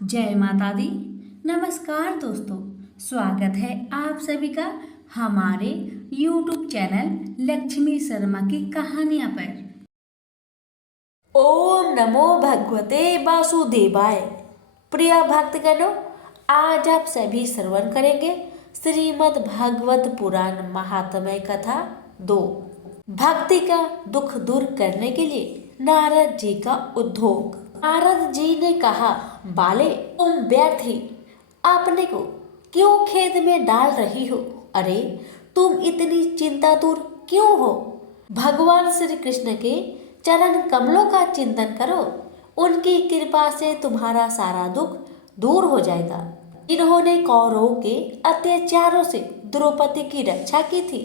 जय माता दी। नमस्कार दोस्तों, स्वागत है आप सभी का हमारे YouTube चैनल लक्ष्मी शर्मा की कहानियां पर। ओम नमो भगवते वासुदेवाय। प्रिय भक्तगणों, आज आप सभी श्रवण करेंगे श्रीमद् भागवत पुराण महात्म्य कथा 2। भक्ति का दुख दूर करने के लिए नारद जी का उद्योग। नारद जी ने कहा, बाले तुम व्यर्थी अपने को क्यों खेद में डाल रही हो? अरे तुम इतनी चिंता दूर क्यों हो? भगवान श्री कृष्ण के चरण कमलों का चिंतन करो, उनकी कृपा से तुम्हारा सारा दुख दूर हो जाएगा। इन्होंने कौरवों के अत्याचारों से द्रौपदी की रक्षा की थी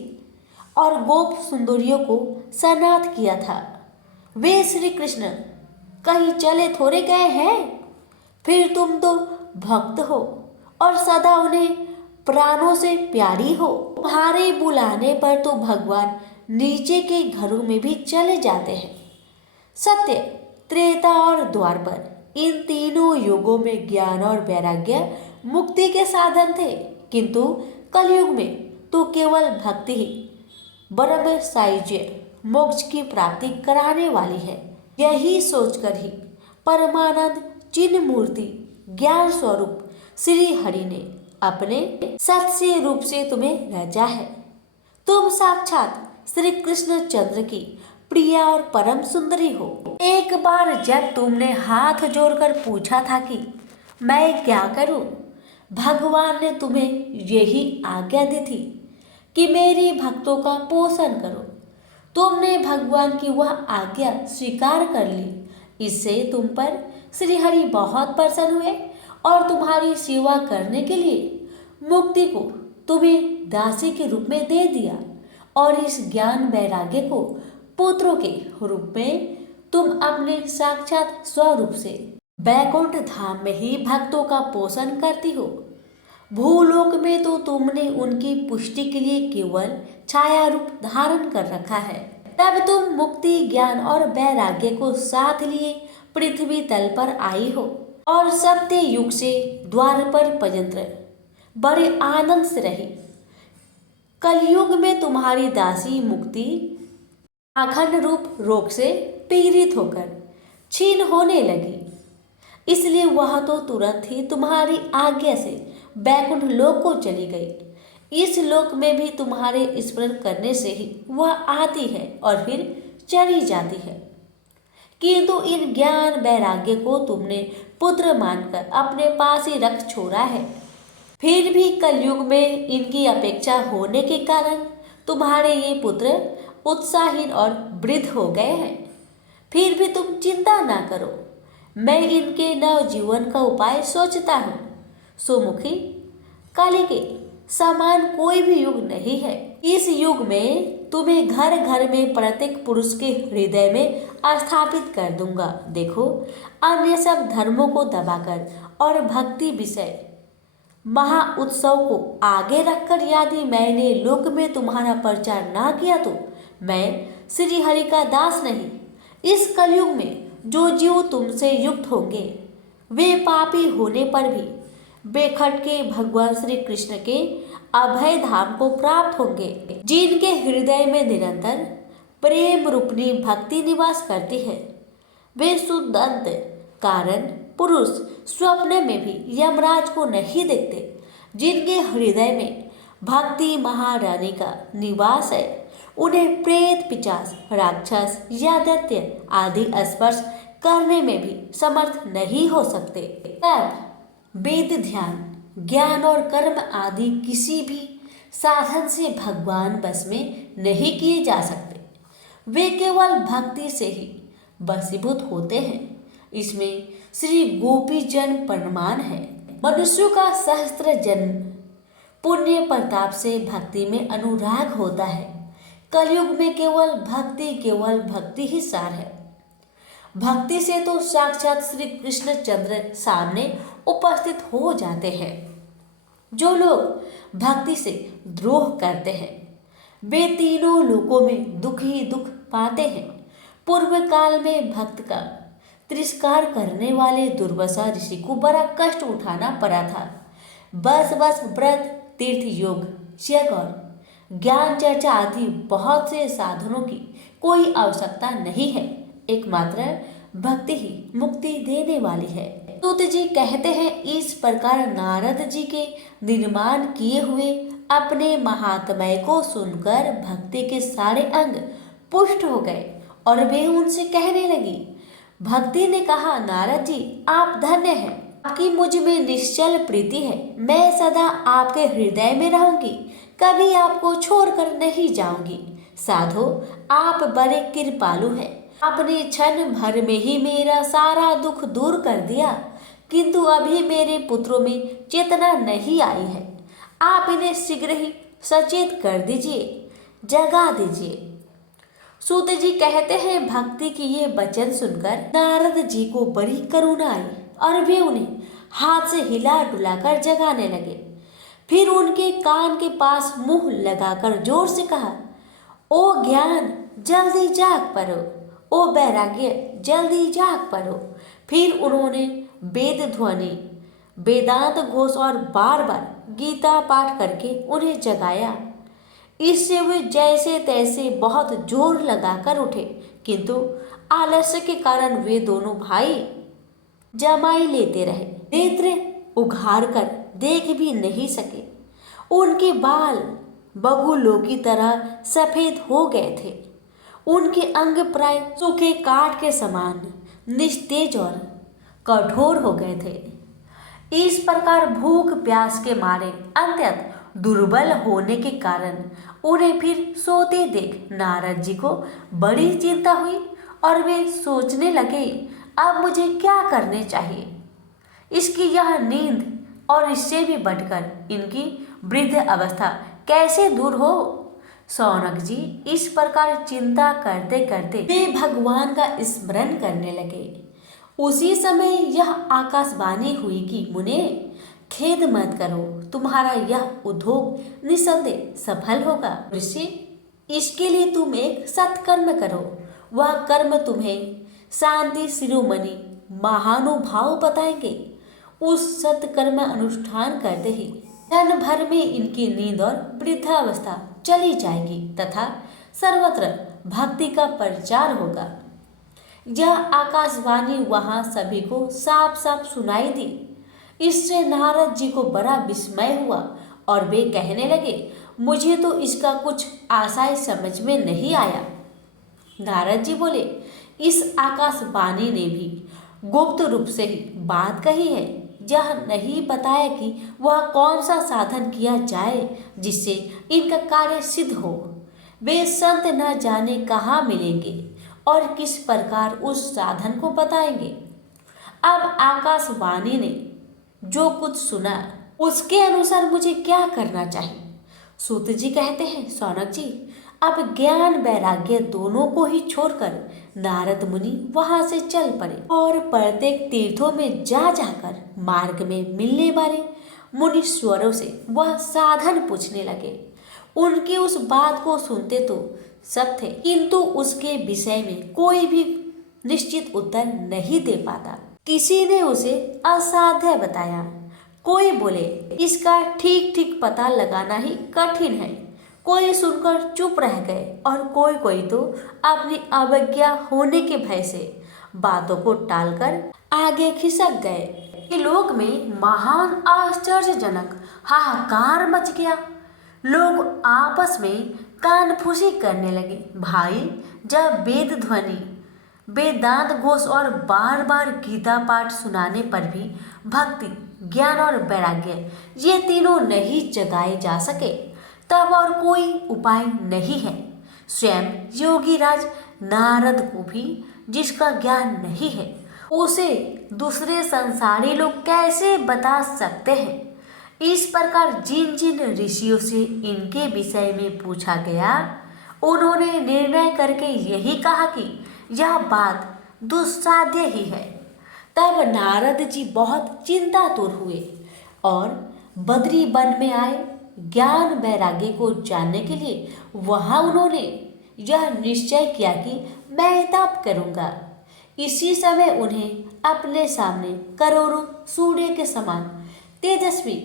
और गोप सुंदरियों को सनाथ किया था। वे श्री कृष्ण कहीं चले थोड़े गए हैं? फिर तुम तो भक्त हो और सदा उन्हें प्राणों से प्यारी हो। तुम्हारे बुलाने पर तो भगवान नीचे के घरों में भी चले जाते हैं। सत्य, त्रेता और द्वापर, इन तीनों युगों में ज्ञान और वैराग्य मुक्ति के साधन थे, किंतु कलयुग में तो केवल भक्ति ही ब्रह्म सायुज्य मोक्ष की प्राप्ति कराने वाली है। यही सोचकर ही परमानंद चिन्ह मूर्ति ज्ञान स्वरूप श्री हरि ने अपने सत्य रूप से तुम्हें रचा है। तुम साक्षात श्री कृष्ण चंद्र की प्रिया और परम सुंदरी हो। एक बार जब तुमने हाथ जोड़कर पूछा था कि मैं क्या करूं, भगवान ने तुम्हें यही आज्ञा दी थी कि मेरी भक्तों का पोषण करो। तुमने भगवान की वह आज्ञा स्वीकार कर ली। इससे तुम पर श्री हरि बहुत प्रसन्न हुए और तुम्हारी सेवा करने के लिए मुक्ति को तुम्हें दासी के रूप में दे दिया और इस ज्ञान वैराग्य को पुत्रों के रूप में तुम अपने साक्षात स्वरूप से बैकुंठ धाम में ही भक्तों का पोषण करती हो। भूलोक में तो तुमने उनकी पुष्टि के लिए केवल छाया रूप धारण कर रखा है। तब तुम मुक्ति, ज्ञान और वैराग्य को साथ लिए पृथ्वी तल पर आई हो और सत्य युग से द्वापर पर्यंत बड़े आनंद से रही। कलयुग में तुम्हारी दासी मुक्ति अखंड रूप रोग से पीड़ित होकर क्षीण होने लगी, इसलिए वह तो तुरंत ही तुम्हारी आज्ञा से बैकुंठ लोक को चली गई। इस लोक में भी तुम्हारे स्मरण करने से ही वह आती है और फिर चली जाती है, किंतु इन ज्ञान वैराग्य को तुमने पुत्र मानकर अपने पास ही रख छोड़ा है। फिर भी कलयुग में इनकी अपेक्षा होने के कारण तुम्हारे ये पुत्र उत्साहीन और वृद्ध हो गए हैं। फिर भी तुम चिंता ना करो, मैं इनके नव जीवन का उपाय सोचता हूँ। सुमुखी, काली के समान कोई भी युग नहीं है। इस युग में तुम्हें घर घर में प्रत्येक पुरुष के हृदय में स्थापित कर दूंगा। देखो, अन्य सब धर्मों को दबाकर और भक्ति विषय महा उत्सव को आगे रखकर यदि मैंने लोक में तुम्हारा प्रचार ना किया तो मैं श्री हरि का दास नहीं। इस कलयुग में जो जीव तुमसे युक्त होंगे वे पापी होने पर भी बेखटके भगवान श्री कृष्ण के अभय धाम को प्राप्त होंगे, जिनके हृदय में निरंतर प्रेम रूपनी भक्ति निवास करती है। वे शुद्ध अंत कारण पुरुष स्वप्न में भी यमराज को नहीं देखते। जिनके हृदय में भक्ति महारानी का निवास है, उन्हें प्रेत, पिशाच, राक्षस या दैत्य आदि स्पर्श करने में भी समर्थ नहीं हो सकते। तब वेद, ध्यान, ज्ञान और कर्म आदि किसी भी साधन से भगवान बस में नहीं किए जा सकते। वे केवल भक्ति से ही वशीभूत होते हैं। इसमें श्री गोपी जन प्रमाण है। मनुष्यों का सहस्त्र जन्म पुण्य प्रताप से भक्ति में अनुराग होता है। कलयुग में केवल भक्ति ही सार है। भक्ति से तो साक्षात श्री कृष्ण चंद्र सामने उपस्थित हो जाते हैं। जो लोग भक्ति से द्रोह करते हैं वे तीनों लोकों में दुख ही दुख पाते हैं। पूर्व काल में भक्त का तिरस्कार करने वाले दुर्वासा ऋषि को बड़ा कष्ट उठाना पड़ा था। बस व्रत, तीर्थ, योग, यज्ञ और ज्ञान चर्चा आदि बहुत से साधनों की कोई आवश्यकता नहीं है। एकमात्र भक्ति ही मुक्ति देने वाली है। सूत जी कहते हैं, इस प्रकार नारद जी के निर्माण किए हुए अपने महात्म्य को सुनकर भक्ति के सारे अंग पुष्ट हो गए और वे उनसे कहने लगी। भक्ति ने कहा, नारद जी आप धन्य हैं, आपकी मुझ में निश्चल प्रीति है। मैं सदा आपके हृदय में रहूंगी, कभी आपको छोड़कर नहीं जाऊंगी। साधो, आप बड़े कृपालु हैं। आपने क्षण भर में ही मेरा सारा दुख दूर कर दिया, किंतु अभी मेरे पुत्रों में चेतना नहीं आई है। आप इन्हें शीघ्र ही सचेत कर दीजिए, जगा दीजिए। सूत जी कहते हैं, भक्ति की ये वचन सुनकर नारद जी को बड़ी करुणा आई और वे उन्हें हाथ से हिला डुलाकर जगाने लगे। फिर उनके कान के पास मुंह लगाकर जोर से कहा, ओ ज्ञान जल्दी जाग पड़ो, ओ वैराग्य जल्दी जाग पड़ो। फिर उन्होंने वेद ध्वनि, वेदांत घोष और बार बार गीता पाठ करके उन्हें जगाया। इससे वे जैसे तैसे बहुत जोर लगाकर उठे, किंतु आलस्य के कारण वे दोनों भाई जमाई लेते रहे। नेत्र उघार कर देख भी नहीं सके। उनके बाल बगुलों की तरह सफेद हो गए थे। उनके अंग प्राय सूखे काठ के समान निस्तेज और कठोर हो गए थे। इस प्रकार भूख प्यास के मारे अत्यंत दुर्बल होने के कारण उन्हें फिर सोते देख नारद जी को बड़ी चिंता हुई और वे सोचने लगे, अब मुझे क्या करने चाहिए। इसकी यह नींद और इससे भी बढ़कर इनकी वृद्ध अवस्था कैसे दूर हो। शौनक जी इस प्रकार चिंता करते करते वे भगवान का स्मरण करने लगे। उसी समय यह आकाशवाणी हुई कि मुने, खेद मत करो, तुम्हारा यह उद्योग निसंदेह सफल होगा। ऋषि, इसके लिए तुम एक सत्कर्म करो। वह कर्म तुम्हें शांति शिरोमणि महानुभाव बताएंगे। उस सत्कर्म अनुष्ठान करते ही क्षण भर में इनकी नींद और वृद्धावस्था चली जाएगी तथा सर्वत्र भक्ति का प्रचार होगा। यह आकाशवाणी वहां सभी को साफ साफ सुनाई दी। इससे नारद जी को बड़ा विस्मय हुआ और वे कहने लगे, मुझे तो इसका कुछ आशय समझ में नहीं आया। नारद जी बोले, इस आकाशवाणी ने भी गुप्त रूप से ही बात कही है। यह नहीं बताया कि वह कौन सा साधन किया जाए जिससे इनका कार्य सिद्ध हो। वे संत न जाने कहाँ मिलेंगे और किस प्रकार उस साधन को बताएंगे। अब आकाशवाणी ने जो कुछ सुना उसके अनुसार मुझे क्या करना चाहिए। सूत जी कहते हैं, शौनक जी, अब ज्ञान वैराग्य दोनों को ही छोड़कर नारद मुनि वहां से चल पड़े और प्रत्येक तीर्थों में जा जाकर मार्ग में मिलने वाले मुनीश्वरों से वह साधन पूछने लगे। उनकी उस बात को सुनते तो सब थे, किंतु उसके विषय में कोई भी निश्चित उत्तर नहीं दे पाता। किसी ने उसे असाध्य बताया, कोई बोले इसका ठीक ठीक पता लगाना ही कठिन है। कोई सुनकर चुप रह गए और कोई तो अपनी अवज्ञा होने के भय से बातों को टालकर आगे खिसक गए। कि लोक में महान आश्चर्यजनक हाहाकार मच गया। लोग आपस में कानफूसी करने लगे। भाई, जब वेद ध्वनि, वेदांत घोष और बार बार गीता पाठ सुनाने पर भी भक्ति, ज्ञान और वैराग्य ये तीनों नहीं जगाए जा सके, तब और कोई उपाय नहीं है। स्वयं योगी राज नारद को भी जिसका ज्ञान नहीं है, उसे दूसरे संसारी लोग कैसे बता सकते हैं। इस प्रकार जिन जिन ऋषियों से इनके विषय में पूछा गया, उन्होंने निर्णय करके यही कहा कि यह बात दुस्साध्य ही है। तब नारद जी बहुत चिंतातुर हुए और बद्री वन में आए। ज्ञान वैराग्य को जानने के लिए वहां उन्होंने यह निश्चय किया कि मैं तप करूंगा। इसी समय उन्हें अपने सामने करोड़ों सूर्य के समान तेजस्वी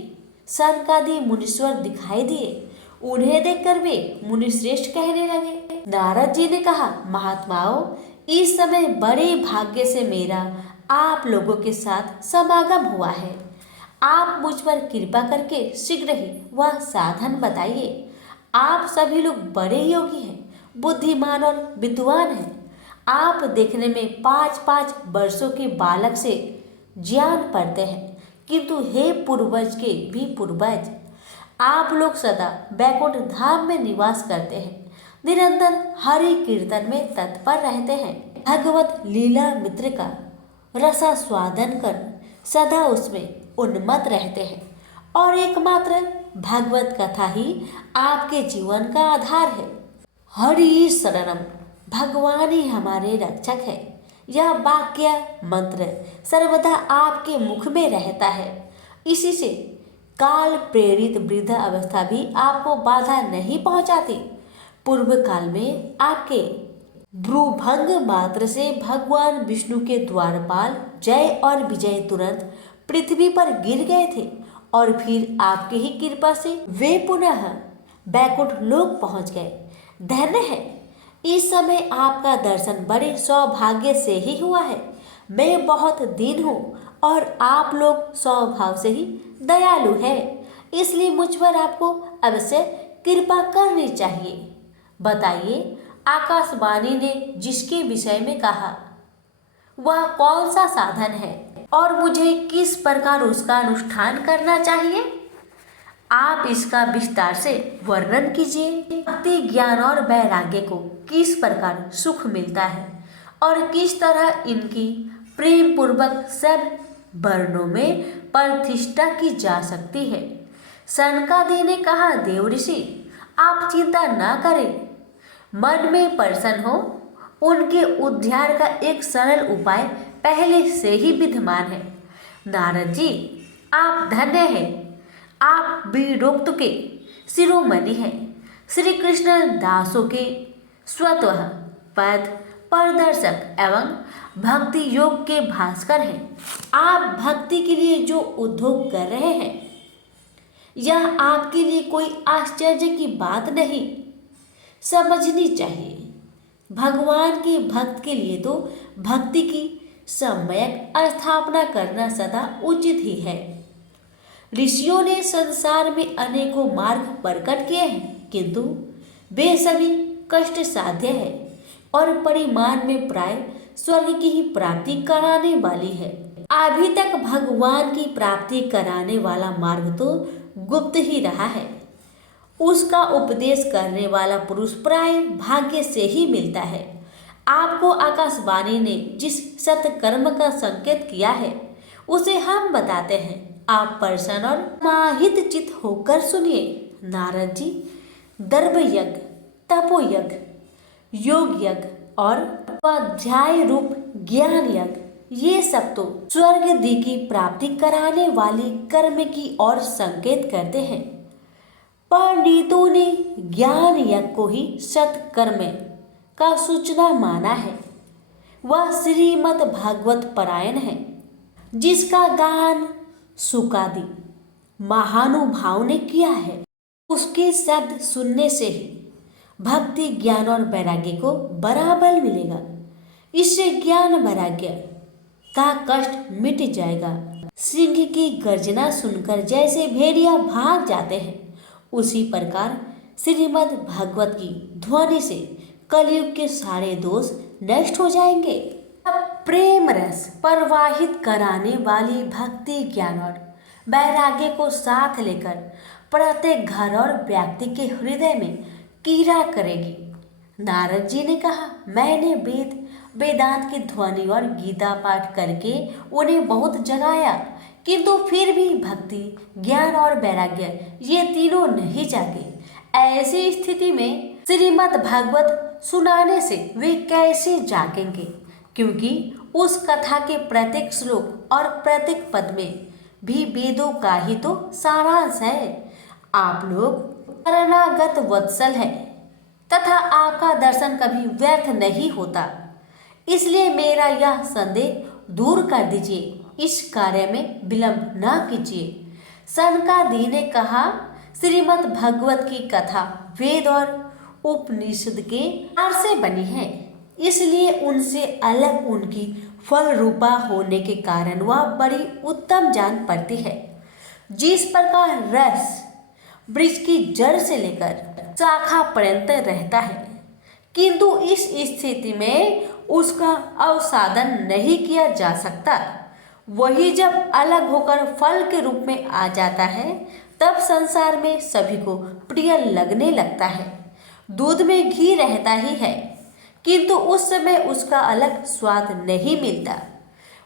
सनकादि मुनीश्वर दिखाई दिए। उन्हें देखकर वे मुनिश्रेष्ठ कहने लगे। नारद जी ने कहा, महात्माओं, इस समय बड़े भाग्य से मेरा आप लोगों के साथ समागम हुआ है। आप मुझ पर कृपा करके शीघ्र ही वह साधन बताइए। आप सभी लोग बड़े योगी हैं, बुद्धिमान और विद्वान हैं। आप देखने में 5-5 वर्षों के बालक से ज्ञान पढ़ते हैं, किंतु हे पूर्वज के भी पूर्वज, आप लोग सदा बैकुंठ धाम में निवास करते हैं, निरंतर हरि कीर्तन में तत्पर रहते हैं, भगवत लीला मित्र का रसास्वादन कर सदा उसमें उन्मत्त रहते हैं और एकमात्र भगवत कथा ही आपके जीवन का आधार है। हरि शरणम, भगवान ही हमारे रक्षक है। यह वाक्य मंत्र सर्वदा आपके मुख में रहता है। इसी से काल प्रेरित वृद्ध अवस्था भी आपको बाधा नहीं पहुंचाती। पूर्व काल में आपके भ्रूभंग मात्र से भगवान विष्णु के द्वारपाल जय और विजय तुरंत पृथ्वी पर गिर गए थे और फिर आपकी ही कृपा से वे पुनः बैकुंठ लोक पहुंच गए। धन्य है, इस समय आपका दर्शन बड़े सौभाग्य से ही हुआ है। मैं बहुत दीन हूँ और आप लोग स्वभाव से ही दयालु है, इसलिए मुझ पर आपको अवश्य कृपा करनी चाहिए। बताइए, आकाशवाणी ने जिसके विषय में कहा वह कौन सा साधन है और मुझे किस प्रकार उसका अनुष्ठान करना चाहिए? आप इसका विस्तार से वर्णन कीजिए। भक्ति, ज्ञान और वैराग्य को किस प्रकार सुख मिलता है और किस तरह इनकी प्रेम पूर्वक सब वर्णों में प्रतिष्ठा की जा सकती है। सनकादि ने कहा, देव ऋषि, आप चिंता ना करें, मन में प्रसन्न हो। उनके उद्धार का एक सरल उपाय पहले से ही विद्यमान है। नारद जी, आप धन्य हैं। आप वीरोक्त के शिरोमणि हैं, श्री कृष्ण दासों के स्वतः पद प्रदर्शक एवं भक्ति योग के भास्कर हैं। आप भक्ति के लिए जो उद्योग कर रहे हैं, यह आपके लिए कोई आश्चर्य की बात नहीं, समझनी चाहिए। भगवान के भक्त के लिए तो भक्ति की सम्यक स्थापना करना सदा उचित ही है। ऋषियों ने संसार में अनेकों मार्ग प्रकट किए हैं, किंतु वे सभी कष्ट साध्य है और परिमाण में प्राय स्वर्ग की ही प्राप्ति कराने वाली है। अभी तक भगवान की प्राप्ति कराने वाला मार्ग तो गुप्त ही रहा है। उसका उपदेश करने वाला पुरुष प्राय भाग्य से ही मिलता है। आपको आकाशवाणी ने जिस सत्कर्म का संकेत किया है उसे हम बताते हैं। आप प्रसन्न और माहित चित होकर सुनिए। नारद जी, दर्भ यज्ञ, तपोयज्ञ, योग यज्ञ और स्वाध्याय रूप ज्ञान यज्ञ, ये सब तो स्वर्ग दी की प्राप्ति कराने वाली कर्म की ओर संकेत करते हैं। पंडितों ने ज्ञान यज्ञ को ही सत्कर्म का सूचना माना है। वह श्रीमद् भागवत परायण है, जिसका गान सुकादि महानुभाव ने किया है। उसके शब्द सुनने से ही भक्ति, ज्ञान और वैराग्य को बराबर मिलेगा। इससे ज्ञान वैराग्य का कष्ट मिट जाएगा। सिंह की गर्जना सुनकर जैसे भेड़िया भाग जाते हैं, उसी प्रकार श्रीमद् भागवत की ध्वनि से कलयुग के सारे दोष नष्ट हो जाएंगे। अब प्रेम रस प्रवाहित कराने वाली भक्ति, ज्ञान और वैराग्य को साथ लेकर प्रत्येक घर और व्यक्ति के हृदय में कीड़ा करेगी। नारद जी ने कहा, मैंने वेदांत की ध्वनि और गीता पाठ करके उन्हें बहुत जगाया, किंतु फिर भी भक्ति, ज्ञान और वैराग्य ये तीनों नहीं जागे। ऐसी स्थिति में श्रीमद् भागवत सुनाने से वे कैसे जागेंगे? क्योंकि उस कथा के प्रत्येक श्लोक और प्रत्येक पद में भी वेदों का ही तो सारांश है। आप लोग शरणागत वत्सल है तथा आपका दर्शन कभी व्यर्थ नहीं होता। इसलिए मेरा यह संदेह दूर कर दीजिए, इस कार्य में विलंब न कीजिए। सनकादि ने कहा, श्रीमद् भागवत की कथा वेद और उपनिषद के सार से बनी है, इसलिए उनसे अलग उनकी फल रूपा होने के कारण वह बड़ी उत्तम जान पड़ती है। जिस प्रकार रस वृक्ष की जड़ से लेकर शाखा पर्यंत रहता है, किंतु इस स्थिति में उसका अवसादन नहीं किया जा सकता, वही जब अलग होकर फल के रूप में आ जाता है तब संसार में सभी को प्रिय लगने लगता है। दूध में घी रहता ही है, किंतु उस समय उसका अलग स्वाद नहीं मिलता,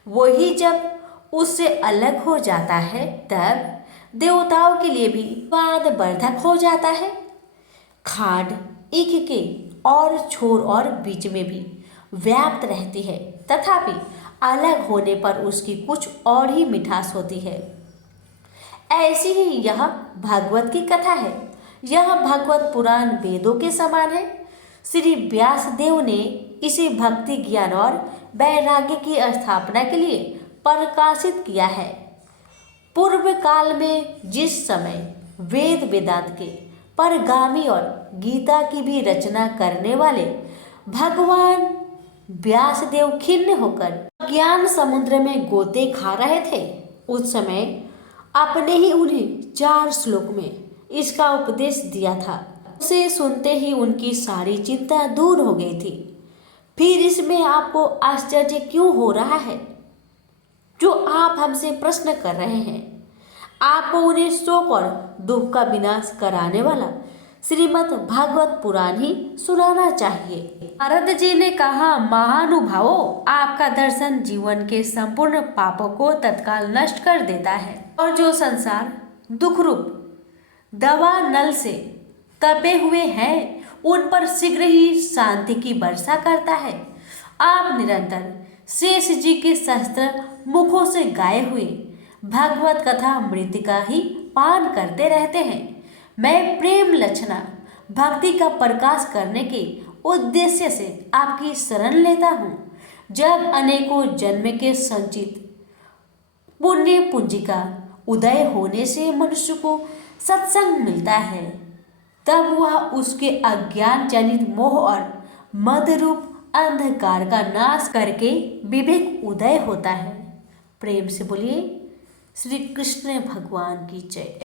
वही जब उससे अलग हो जाता है तब देवताओं के लिए भी स्वाद वर्धक हो जाता है। खांड ईख के और छोर और बीच में भी व्याप्त रहती है, तथापि अलग होने पर उसकी कुछ और ही मिठास होती है। ऐसी ही यह भागवत की कथा है। यह भागवत पुराण वेदों के समान है। श्री व्यास देव ने इसे भक्ति, ज्ञान और वैराग्य की स्थापना के लिए प्रकाशित किया है। पूर्व काल में जिस समय वेद वेदांत के परगामी और गीता की भी रचना करने वाले भगवान व्यासदेव खिन्न होकर ज्ञान समुद्र में गोते खा रहे थे, उस समय आपने ही उन्हें 4 श्लोक में इसका उपदेश दिया था। उसे सुनते ही उनकी सारी चिंता दूर हो गई थी। फिर इसमें आपको आश्चर्य क्यों हो रहा है जो आप हमसे प्रश्न कर रहे हैं? आपको उन्हें शोक और दुख का विनाश कराने वाला श्रीमद् भागवत पुराण ही सुनाना चाहिए। नारद जी ने कहा, महानुभावों, आपका दर्शन जीवन के संपूर्ण पापों को तत्काल नष्ट कर देता है और जो संसार दुख रूप दवा नल से तपे हुए हैं उन पर शीघ्र ही शांति की वर्षा करता है। आप निरंतर शेष जी के सहस्त्र मुखों से गाए हुए भागवत कथा मृतिका ही पान करते रहते हैं। मैं प्रेम लक्षणा भक्ति का प्रकाश करने के उद्देश्य से आपकी शरण लेता हूँ। जब अनेकों जन्म के संचित पुण्य पूंजी का उदय होने से मनुष्य को सत्संग मिलता है, तब वह उसके अज्ञान जनित मोह और मद रूप अंधकार का नाश करके विवेक उदय होता है। प्रेम से बोलिए श्री कृष्ण भगवान की जय।